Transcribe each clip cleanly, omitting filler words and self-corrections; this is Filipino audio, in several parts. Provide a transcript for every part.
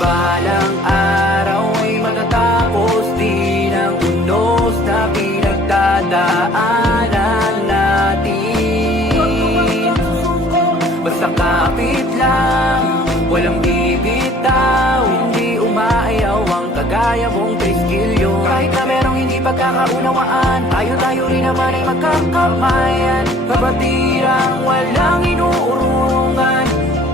Balang araw ay matatapos din ang unos na pinagdadaanan natin. Basta kapit lang, walang bibitaw, hindi umaayaw ang kagaya mong triskilyo. Kahit na merong hindi pagkakaunawaan, tayo-tayo rin naman ay magkakamayan. Kabatirang walang inuurungan,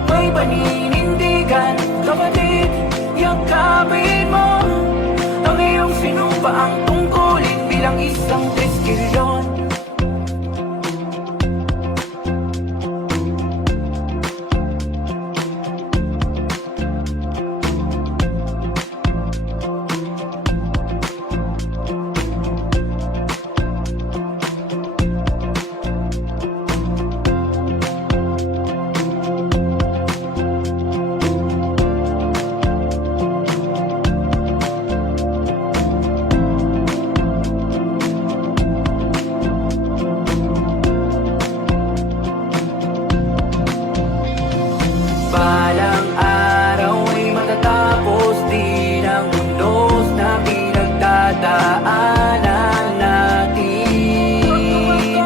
may paninindigan. Kapatid, yakapin mo ang iyong sinumpaang tungkulin bilang isang triskilyon. Balang araw ay matatapos din ang unos na pinagdadaanan natin.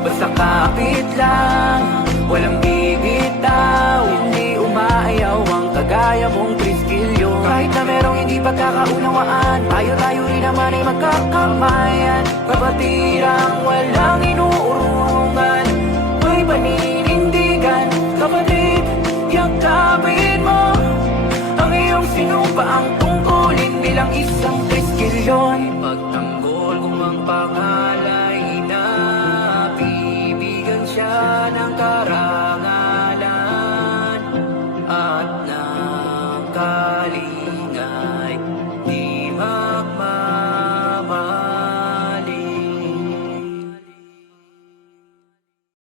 Basta kapit lang, walang bibitaw, hindi umaayaw ang kagaya mong triskilyo. Kahit na merong hindi pagkakaunawaan, tayo-tayo rin naman ay magkakamayan. Kabatirang walang